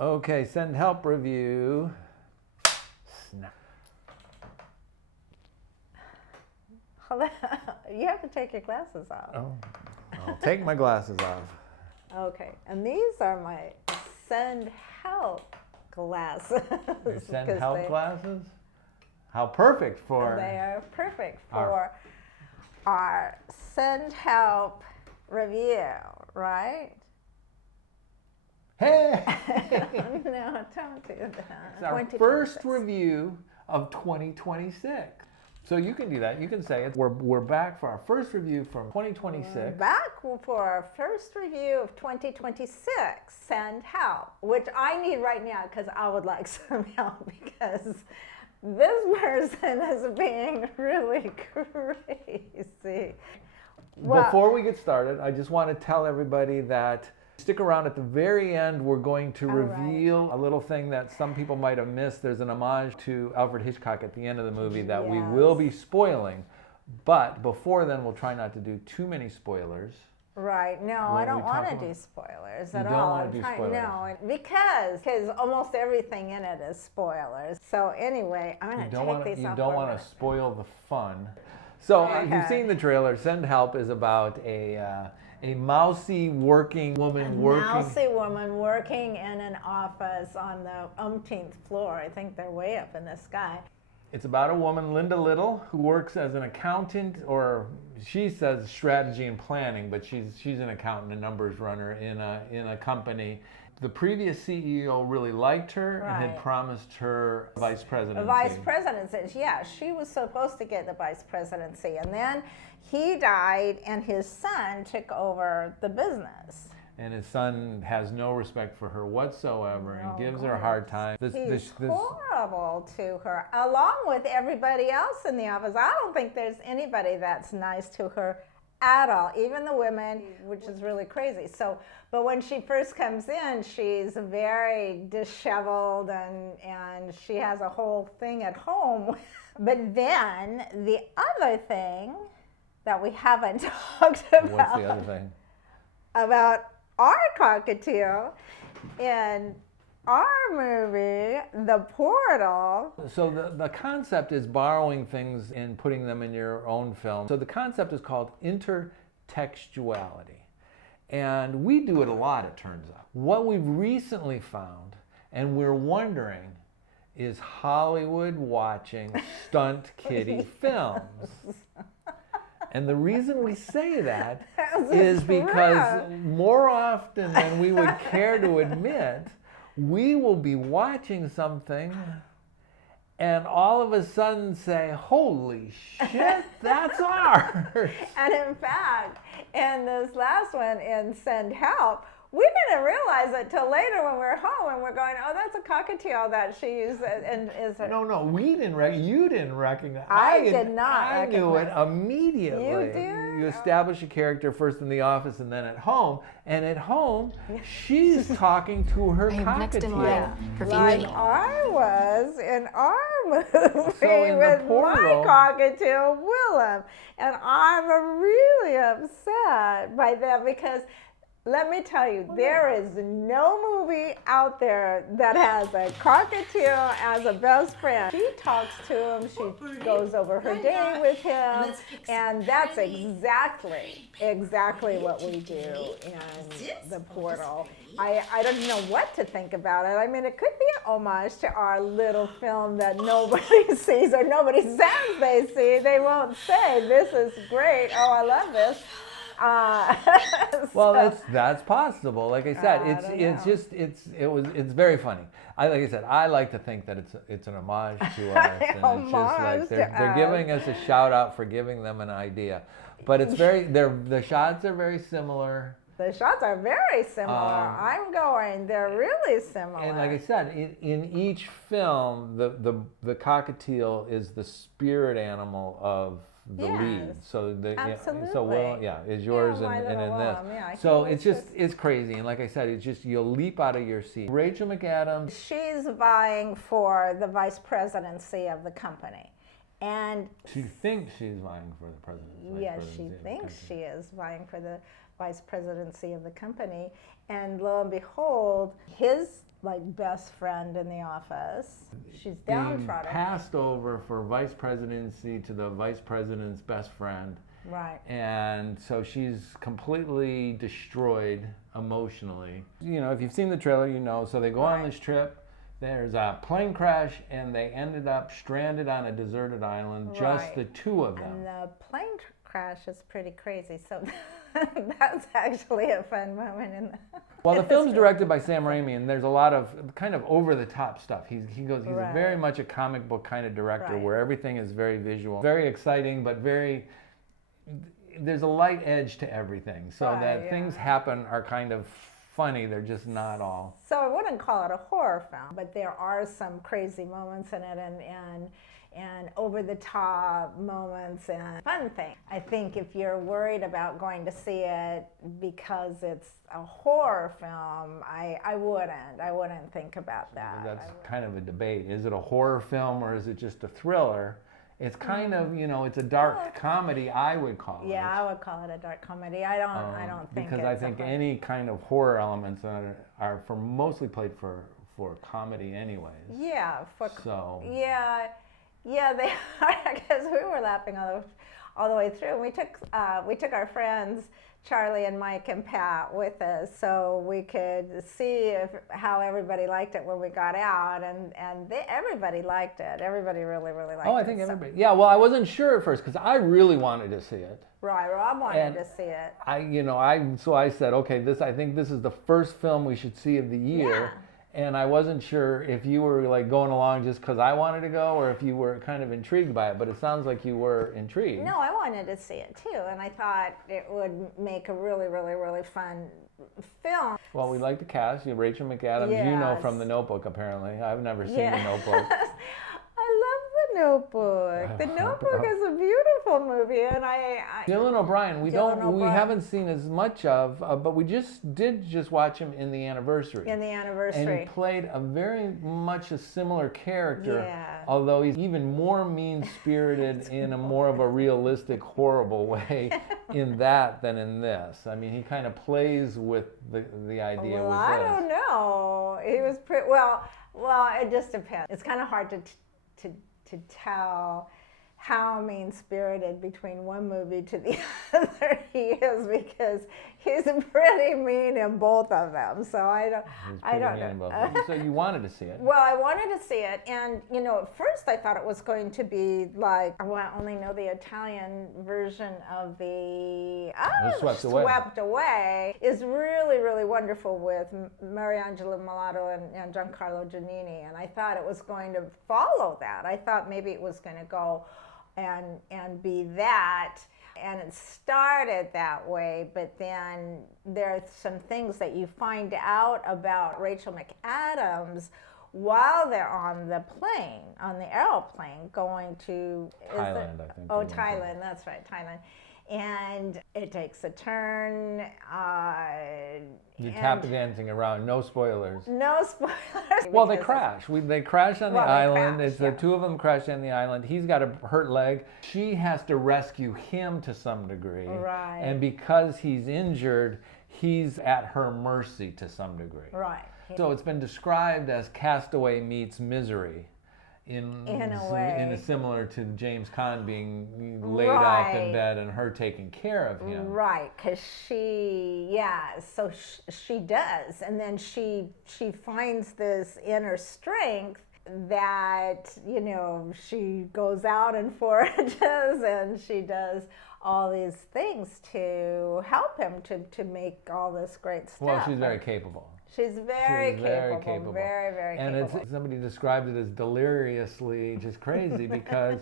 Okay, send help review. Snap. Hold on. You have to take your glasses off. Oh, I'll take my glasses off. Okay, and these are my send help glasses. Your send help glasses? How perfect for... They are perfect for our send help review, right? Hey! No, don't do that. It's our first review of 2026. So you can do that. You can say it. We're back for our first review from 2026. Back for our first review of 2026. Send help, which I need right now because I would like some help because this person is being really crazy. Well, before we get started, I just want to tell everybody that stick around at the very end. We're going to reveal a little thing that some people might have missed. There's an homage to Alfred Hitchcock at the end of the movie that we will be spoiling. But before then, we'll try not to do too many spoilers. Right. No, I don't want to do spoilers at all. You don't want to do spoilers? No, because almost everything in it is spoilers. So anyway, I'm going to take these off. You don't want to spoil the fun. So you've seen the trailer. Send Help is about a mousy working woman mousy woman working in an office on the umpteenth floor. I think they're way up in the sky. It's about a woman, Linda Little, who works as an accountant, or she says strategy and planning, but she's an accountant, a numbers runner in a company. The previous CEO really liked her and had promised her vice presidency. Vice presidency, yeah. She was supposed to get the vice presidency, and then he died, and his son took over the business. And his son has no respect for her whatsoever and gives her a hard time. He's horrible to her, along with everybody else in the office. I don't think there's anybody that's nice to her at all, even the women, which is really crazy. So, but when she first comes in, she's very disheveled and she has a whole thing at home. But then the other thing that we haven't talked about. What's the other thing? About our cockatiel in our movie, The Portal. So the concept is borrowing things and putting them in your own film. So the concept is called intertextuality. And we do it a lot, it turns out. What we've recently found, and we're wondering, is Hollywood watching Stunt Kitty Films. And the reason we say that is because more often than we would care to admit, we will be watching something and all of a sudden say, holy shit, that's ours. And in fact, in this last one, in Send Help, we didn't realize it till later when we were home and we're going, oh, that's a cockatiel that she used. And No, we didn't you didn't recognize. I did not I knew it immediately. You did? You establish a character first in the office and then at home. And at home, she's talking to her cockatiel. Like I was in our movie with Portal, my cockatiel, Willem. And I'm really upset by that because let me tell you, there is no movie out there that has a cockatiel as a best friend. She talks to him, she goes over her day with him, and that's exactly what we do in The Portal. I don't know what to think about it. I mean, it could be an homage to our little film that nobody sees or nobody says they see. They won't say, this is great, oh, I love this. Well, that's possible. Like I said, it's very funny. Like I said, I like to think that it's an homage to us, and it's just like they're giving us a shout out for giving them an idea. But it's the shots are very similar. The shots are very similar. They're really similar. And like I said, in each film, the cockatiel is the spirit animal of the lead. So is yours and in this. So it's crazy. And like I said, it's just you'll leap out of your seat. Rachel McAdams. She's vying for the vice presidency of the company. And she thinks she's vying for the presidency. Yes, she thinks she is vying for the vice presidency of the company. And lo and behold, his like best friend in the office. She's Being downtrodden. passed over for vice presidency to the vice president's best friend. Right. And so she's completely destroyed emotionally. You know, if you've seen the trailer, you know. So they go on this trip. There's a plane crash, and they ended up stranded on a deserted island, just the two of them. And the plane crash is pretty crazy. So that's actually a fun moment in the. Well, the film's directed by Sam Raimi, and there's a lot of kind of over-the-top stuff. He's very much a comic book kind of director, where everything is very visual, very exciting, but there's a light edge to everything, so that things happen are kind of funny. They're just not all. So I wouldn't call it a horror film, but there are some crazy moments in it, and over-the-top moments and fun thing. I think if you're worried about going to see it because it's a horror film, I wouldn't think about that. That's kind of a debate. Is it a horror film or is it just a thriller? It's kind of, you know, it's a dark comedy, I would call it. Yeah, I would call it a dark comedy. I don't think because I think any kind of horror elements are mostly played for comedy anyways. Yeah, so yeah, they are, because we were laughing all the way through. We took our friends Charlie and Mike and Pat with us, so we could see how everybody liked it when we got out, and everybody liked it. Everybody really liked it. Oh, I think everybody. Yeah, well, I wasn't sure at first because I really wanted to see it. Right, Rob wanted to see it. So I said, okay, I think this is the first film we should see of the year. Yeah. And I wasn't sure if you were like going along just because I wanted to go, or if you were kind of intrigued by it. But it sounds like you were intrigued. No, I wanted to see it too, and I thought it would make a really fun film. Well, we like the cast. You, Rachel McAdams, you know from The Notebook. Apparently, I've never seen The Notebook. I love The Notebook. The Notebook is a beautiful movie, and Dylan O'Brien. We haven't seen as much of, but we did watch him in The Anniversary. In The Anniversary, and he played a very much a similar character, although he's even more mean-spirited in a more of a realistic, horrible way in that than in this. I mean, he kind of plays with the idea. Well, with I this. don't know. He was pretty well. It just depends. It's kind of hard to tell how mean-spirited between one movie to the other he is, because he's pretty mean in both of them. So I don't know. So you wanted to see it? Well, I wanted to see it, and at first I thought it was going to be like, I only know the Italian version of the Swept Away is really wonderful with Mariangela Melato and Giancarlo Giannini, and I thought it was going to follow that. I thought maybe it was going to go and be that, and it started that way, but then there are some things that you find out about Rachel McAdams while they're on the airplane going to Thailand, I think. Oh, Thailand, that's right, Thailand. And it takes a turn. You tap dancing around. No spoilers. No spoilers. Well, they crash. They crash on the island. It's the two of them crash on the island. He's got a hurt leg. She has to rescue him to some degree. Right. And because he's injured, he's at her mercy to some degree. Right. So it's been described as Castaway meets Misery. In a way. Similar to James Caan being laid up in bed and her taking care of him. Right, because she does. And then she finds this inner strength that, she goes out and forages and she does all these things to help him to make all this great stuff. Well, she's very capable. She's very capable. Very capable. And somebody described it as deliriously just crazy because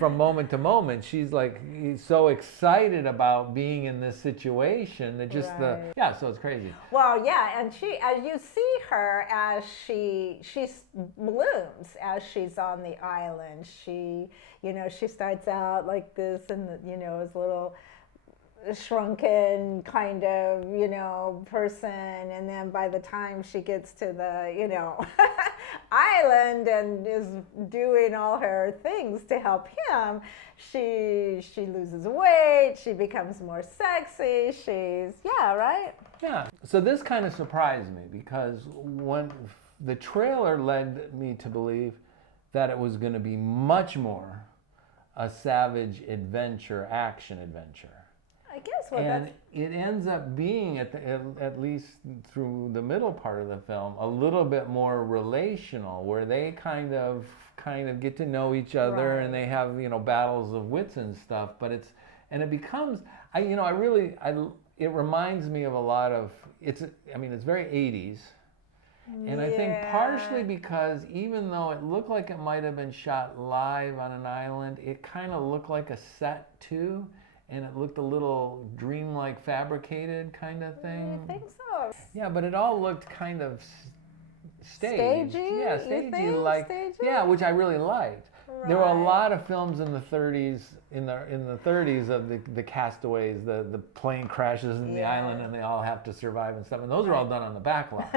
from moment to moment, she's like so excited about being in this situation that just so it's crazy. Well, yeah, and as you see her as she blooms as she's on the island. She starts out like this, and as little shrunken kind of, person, and then by the time she gets to the, island and is doing all her things to help him, she loses weight, she becomes more sexy, right? Yeah. So this kind of surprised me because when the trailer led me to believe that it was going to be much more a savage adventure, action adventure. I guess what and it ends up being, at least through the middle part of the film, a little bit more relational, where they kind of get to know each other, and they have battles of wits and stuff. But it becomes, it reminds me of a lot of it's very 80s. And I think partially because even though it looked like it might have been shot live on an island, it kind of looked like a set too, and it looked a little dreamlike, fabricated kind of thing. I think so. Yeah, but it all looked kind of staged. Stagey? Yeah, stagey, Stagey? yeah, which I really liked. Right. There were a lot of films in the 30s, in the 30s of the castaways, the plane crashes in the island and they all have to survive and stuff. And those are all done on the back lot.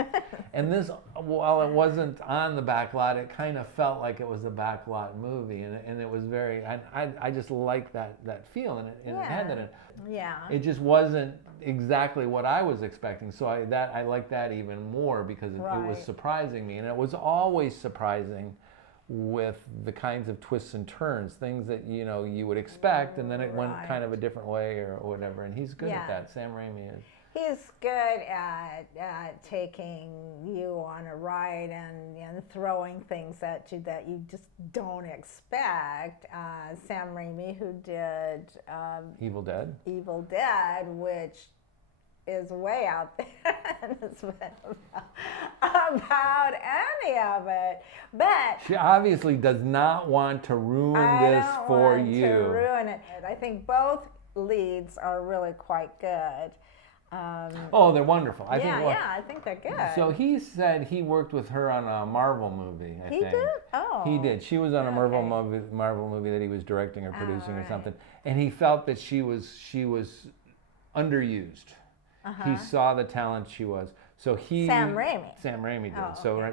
And this, while it wasn't on the back lot, it kind of felt like it was a back lot movie, and it was very. I just liked that feel, and it had that in it. Yeah. It just wasn't exactly what I was expecting, so I like that even more because it was surprising me, and it was always surprising with the kinds of twists and turns, things that you would expect, and then it went kind of a different way or whatever. And he's good at that. Sam Raimi is. He's good at taking you on a ride and throwing things at you that you just don't expect. Sam Raimi, who did Evil Dead, which is way out there and it's been about any of it. But she obviously does not want to ruin this for you. I don't want to ruin it. I think both leads are really quite good. They're wonderful. I think they're good. So he said he worked with her on a Marvel movie, I think. He did? Oh. He did. She was on a Marvel movie that he was directing or producing or something. And he felt that she was underused. He saw the talent she was. So Sam Raimi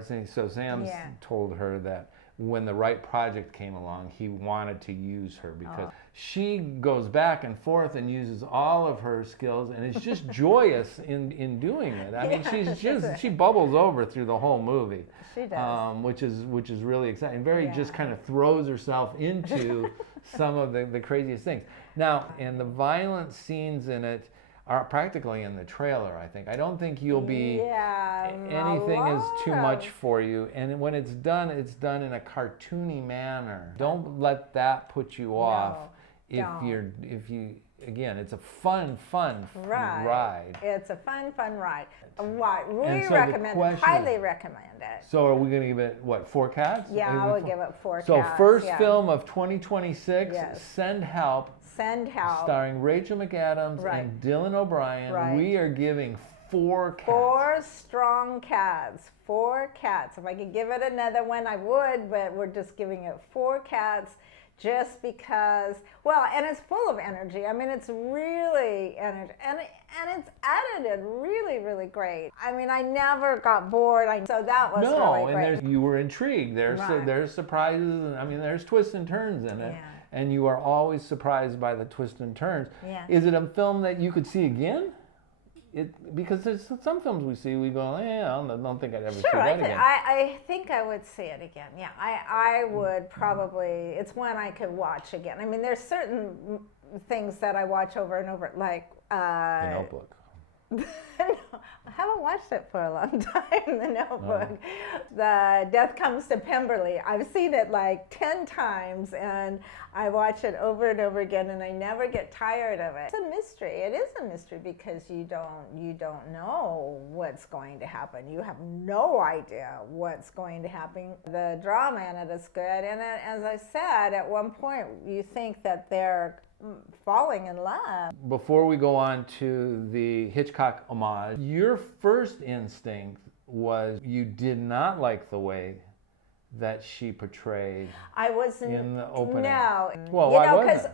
did. So Sam told her that when the right project came along, he wanted to use her because she goes back and forth and uses all of her skills, and it's just joyous in doing it. I mean, she bubbles over through the whole movie. She does. Which is really exciting. Just kind of throws herself into some of the craziest things. Now, and the violent scenes in it are practically in the trailer, I think. I don't think you'll be anything is too much for you. And when it's done in a cartoony manner. Don't let that put you off. Again, it's a fun ride. It's a fun ride. Really recommend it. Highly recommend it. So are we going to give it, 4 cats? Yeah, I would give it 4 cats. So first film of 2026, Send Help. Starring Rachel McAdams and Dylan O'Brien. We are giving 4 cats. 4 strong cats. 4 cats. If I could give it another one, I would, but we're just giving it 4 cats just because, and it's full of energy. I mean, it's really energy, and it's edited really, really great. I mean, I never got bored, so that was really great. And you were intrigued. There's surprises, and there's twists and turns in it. And you are always surprised by the twists and turns. Is it a film that you could see again? Because there's some films we see, we go, I don't think I'd ever see that again. I think I would see it again. Yeah, I would probably. It's one I could watch again. I mean, there's certain things that I watch over and over, like The Notebook. No, I haven't watched it for a long time, The Notebook. The Death Comes to Pemberley. I've seen it like 10 times, and I watch it over and over again, and I never get tired of it. It's a mystery. It is a mystery because you don't know what's going to happen. You have no idea what's going to happen. The drama in it is good, and as I said, at one point you think that they're falling in love. Before we go on to the Hitchcock homage, your first instinct was you did not like the way that she portrayed in the opening. No. Well, why wasn't it?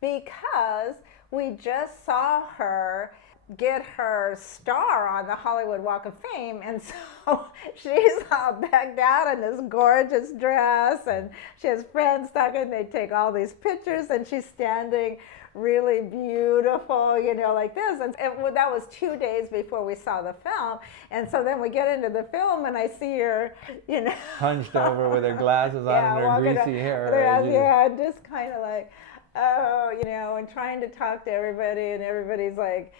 Because We just saw her get her star on the Hollywood Walk of Fame, and so she's all decked out in this gorgeous dress, and she has friends talking. They take all these pictures, and she's standing really beautiful, you know, like this. And that was 2 days before we saw the film, and so then we get into the film, and I see her, you know, hunched over with her glasses on and her greasy hair. Yeah, just kind of like, oh, you know, and trying to talk to everybody, and everybody's like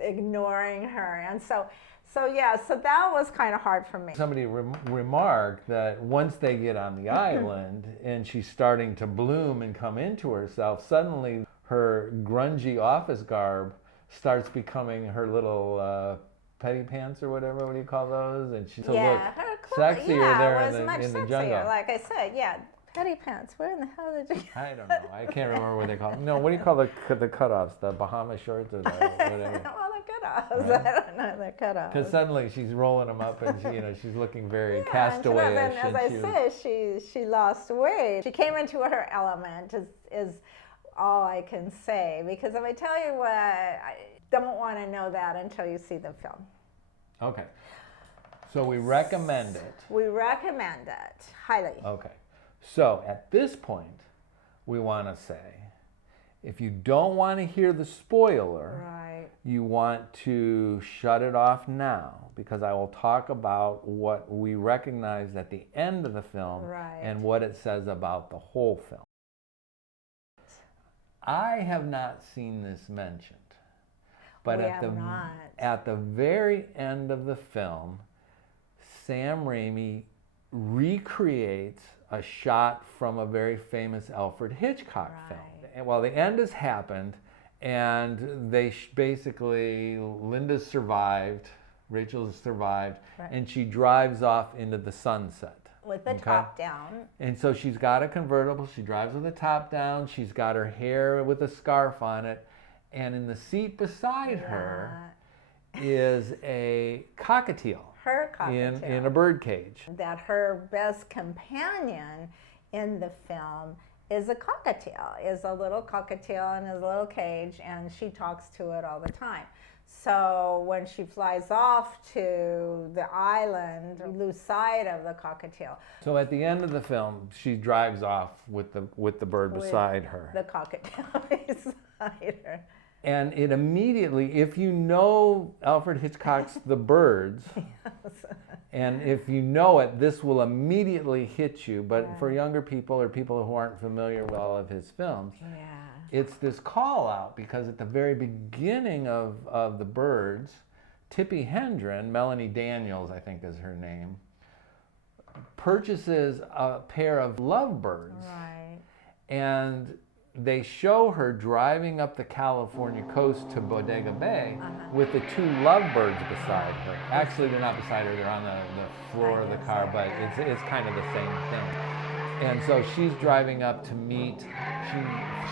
ignoring her. And so that was kind of hard for me. Somebody remarked that once they get on the island and she's starting to bloom and come into herself, suddenly her grungy office garb starts becoming her little petty pants or whatever. What do you call those? And she's look sexier there in the jungle. Like I said, petty pants. Where in the hell did you? I don't know. I can't remember what they call them. No, what do you call the cutoffs? The Bahama shorts or the whatever? Well, the cutoffs. Right? I don't know the cutoffs. Because suddenly she's rolling them up, and she's looking very castaway-ish. And as I say, she lost weight. She came into her element. Is all I can say, because if I tell you what, I don't want to know that until you see the film. Okay. So we recommend it. We recommend it highly. Okay. So at this point, we want to say, if you don't want to hear the spoiler, you want to shut it off now, because I will talk about what we recognized at the end of the film and what it says about the whole film. I have not seen this mentioned, but at the very end of the film, Sam Raimi recreates a shot from a very famous Alfred Hitchcock film. And, well, the end has happened, and they basically, Linda's survived, Rachel's survived, and she drives off into the sunset. With the top down. And so she's got a convertible, she drives with the top down, she's got her hair with a scarf on it, and in the seat beside her is a cockatiel. Her cockatiel. In a bird cage. That her best companion in the film is a cockatiel, is a little cockatiel in his little cage, and she talks to it all the time. So when she flies off to the island, we lose sight of the cockatiel. So at the end of the film, she drives off with the bird beside her. The cockatiel beside her. And it immediately, if you know Alfred Hitchcock's The Birds, and if you know it, this will immediately hit you. But for younger people or people who aren't familiar with all of his films, it's this call out, because at the very beginning of The Birds, Tippi Hedren, Melanie Daniels, I think is her name, purchases a pair of lovebirds. And they show her driving up the California coast to Bodega Bay with the two lovebirds beside her. Actually, they're not beside her, they're on the floor of the car, but it's kind of the same thing. And so she's driving up to meet,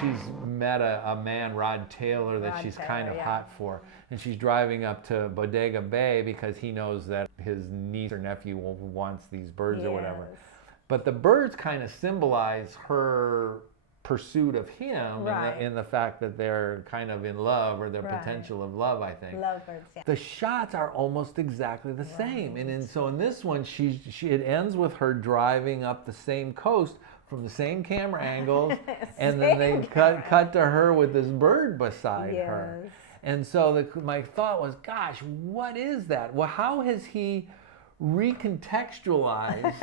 she's met a man, Rod Taylor, that she's kind of hot for. And she's driving up to Bodega Bay because he knows that his niece or nephew wants these birds or whatever. But the birds kind of symbolize her pursuit of him in the fact that they're kind of in love, or their potential of love, I think. Lovebirds, The shots are almost exactly the same. And so in this one, it ends with her driving up the same coast from the same camera angles, and then they cut to her with this bird beside her. And so my thought was, gosh, what is that? Well, how has he recontextualized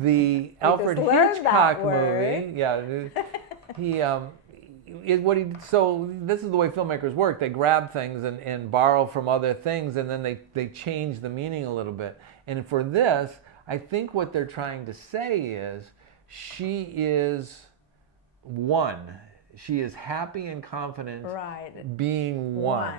the Alfred Hitchcock movie? So this is the way filmmakers work. They grab things and borrow from other things, and then they change the meaning a little bit. And for this, I think what they're trying to say is she is one. She is happy and confident being one.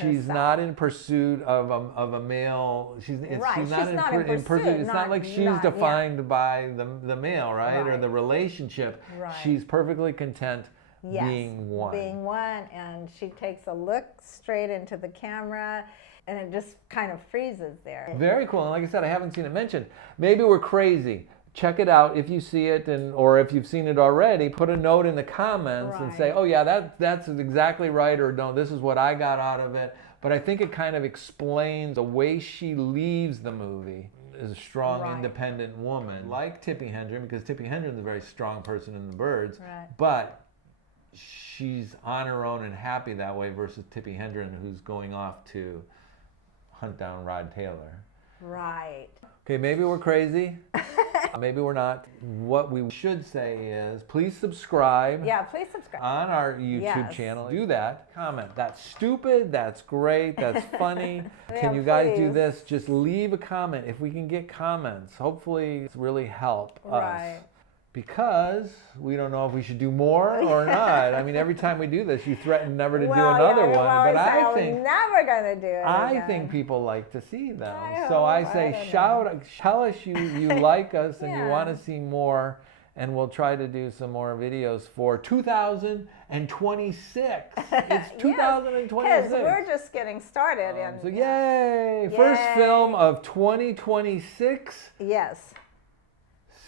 She's not in pursuit of a male. She's not in pursuit. It's not like she's defined by the male, or the relationship. She's perfectly content being one. Being one, and she takes a look straight into the camera, and it just kind of freezes there. Very cool. And like I said, I haven't seen it mentioned. Maybe we're crazy. check it out if you see it, or if you've seen it already, put a note in the comments and say, oh yeah, that's exactly right, or no, this is what I got out of it. But I think it kind of explains the way she leaves the movie as a strong, independent woman, like Tippi Hedren, because Tippi Hedren is a very strong person in The Birds, but she's on her own and happy that way versus Tippi Hedren, who's going off to hunt down Rod Taylor. Right. Okay, maybe we're crazy. Maybe we're not. What we should say is, please subscribe. Yeah, please subscribe. On our YouTube channel. Do that. Comment. That's stupid. That's great. That's funny. Can you guys do this? Just leave a comment. If we can get comments, hopefully it's really help us. Because we don't know if we should do more or not. I mean, every time we do this, you threaten never to do another one. But I think never gonna do it. I think people like to see them. So I say, tell us you like us and you want to see more, and we'll try to do some more videos for 2026. It's 2026. Because we're just getting started. So yay! First film of 2026. Yes.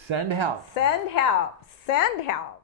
Send help. Send help. Send help.